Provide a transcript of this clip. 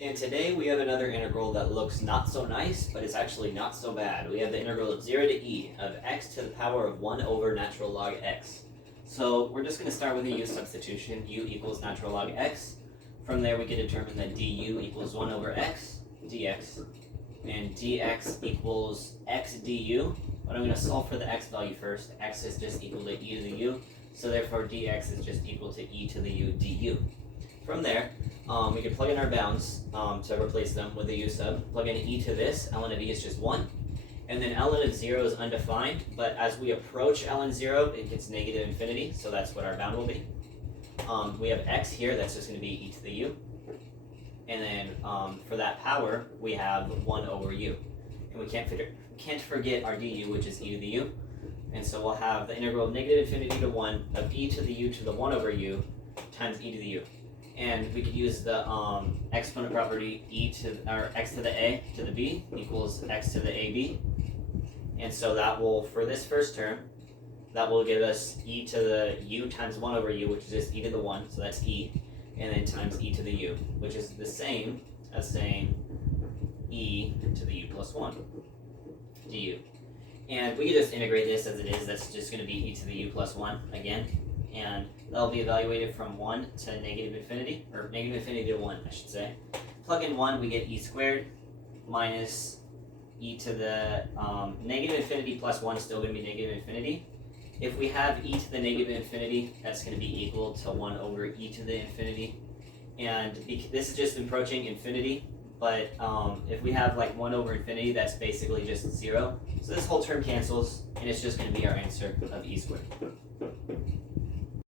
And today we have another integral that looks not so nice, but it's actually not so bad. We have the integral of 0 to e of x to the power of 1 over natural log x. So we're just going to start with a u substitution. U equals natural log x. From there we can determine that du equals 1 over x dx. And dx equals x du. But I'm going to solve for the x value first. X is just equal to e to the u. So therefore dx is just equal to e to the u du. From there, we can plug in our bounds to replace them with a u sub. Plug in e to this, ln of e is just 1. And then ln of 0 is undefined, but as we approach ln 0, it gets negative infinity, so that's what our bound will be. We have x here, that's just going to be e to the u. And then for that power, we have 1 over u. And we can't forget our du, which is e to the u. And so we'll have the integral of negative infinity to 1 of e to the u to the 1 over u times e to the u. And we could use the exponent property x to the a to the b equals x to the ab. And so that will, for this first term, that will give us e to the u times 1 over u, which is just e to the 1, so that's e, and then times e to the u, which is the same as saying e to the u plus 1 du. And we can just integrate this as it is. That's just going to be e to the u plus 1 again. And that'll be evaluated from 1 to negative infinity, or negative infinity to 1, I should say. Plug in 1, we get e squared minus e to the negative infinity plus 1 is still going to be negative infinity. If we have e to the negative infinity, that's going to be equal to 1 over e to the infinity. And this is just approaching infinity, but if we have like 1 over infinity, that's basically just 0. So this whole term cancels, and it's just going to be our answer of e squared.